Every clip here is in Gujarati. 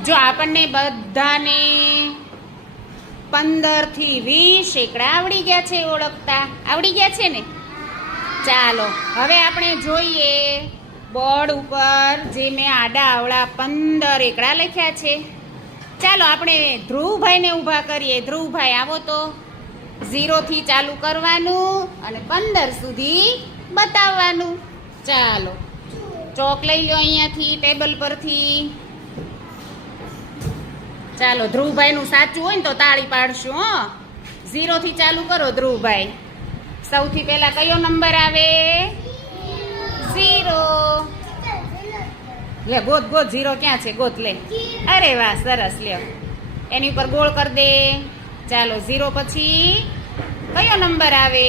જો આપણને બધાને 15 થી 20 સેંકડા આવડી ગયા છે ઓળખતા. આવડી ગયા છે ને? ચાલો હવે આપણે જોઈએ બોર્ડ ઉપર જે મેં આડા અવળા 15 એકડા લખ્યા છે. ચાલો આપણે ધ્રુવભાઈને ઊભા કરીએ. ધ્રુવભાઈ આવો તો. 0 થી ચાલુ કરવાનું અને 15 સુધી બતાવવાનું. ચાલો ચોક લઈ લો અહીંયાથી ટેબલ પરથી. ચાલો ધ્રુવભાઈનું સાચું હોય ને તો તાળી પાડશું. હો 0 થી ચાલુ કરો ધ્રુવભાઈ. સૌથી પહેલા કયો નંબર આવે? 0. લે ગોત ગોત 0 ક્યાં છે? ગોત લે. અરે વાહ સરસ. લ્યો એની ઉપર ગોળ કરી દે. ચાલો 0 પછી કયો નંબર આવે?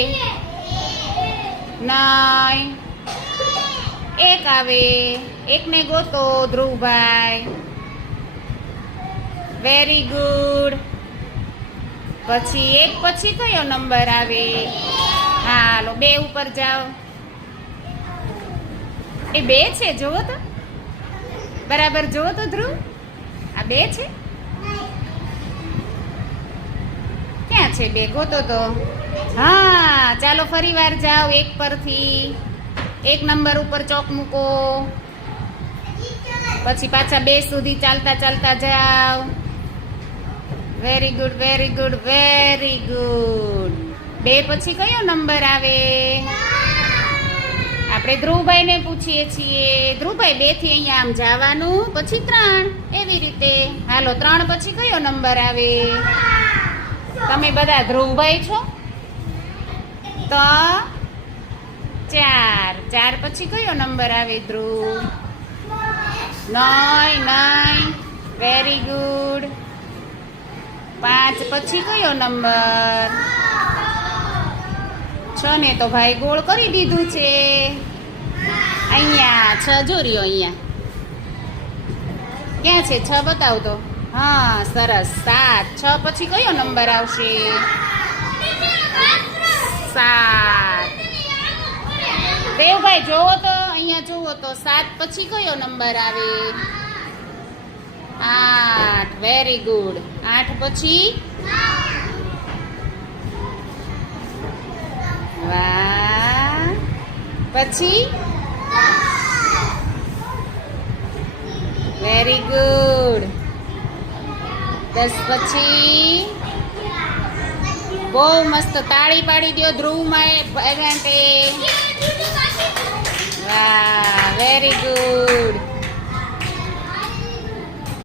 9. 1 આવે. 1 ને ગોતો ધ્રુવભાઈ. Very good. પછી 1 પછી કયો નંબર આવે? હાલો 2 ઉપર જાઓ. એ 2 છે, જોવો તો બરાબર. જોવો તો ધ્રુવ, આ 2 છે. ક્યાં છે 2? ગોતો તો. હા ચાલો ફરી વાર જાઓ 1 પરથી. 1 નંબર ઉપર ચોક મૂકો. પછી પાછા 2 સુધી ચાલતા ચાલતા જાઓ. Very good very good very good. 2 પછી કયો નંબર આવે? આપણે ધ્રુવભાઈને પૂછીએ છીએ. ધ્રુવભાઈ 2 થી અહીંયા આમ જવાનું, પછી 3 એવી રીતે. હાલો 3 પછી કયો નંબર આવે? તમે બધા ધ્રુવભાઈ છો તો 4. 4 પછી કયો નંબર આવે ધ્રુવ? 9. Very good. 5 પછી કયો નંબર? 6 ને તો ભાઈ ગોળ કરી દીધું છે. અહીંયા 6 જો રહ્યો. અહીંયા ક્યાં છે 6? બતાવ તો. હા સરસ. 7. 6 પછી કયો નંબર આવશે? 7. દેવભાઈ જોવો તો. અહીંયા જોવો તો 7 પછી કયો નંબર આવે? 8. Very good. 8 પછી? વાહ. પછી? Very good. 10 પછી? બહુ મસ્ત. તાળી પાડી દો ધ્રુવમાં માટે. વાહ વેરી ગુડ.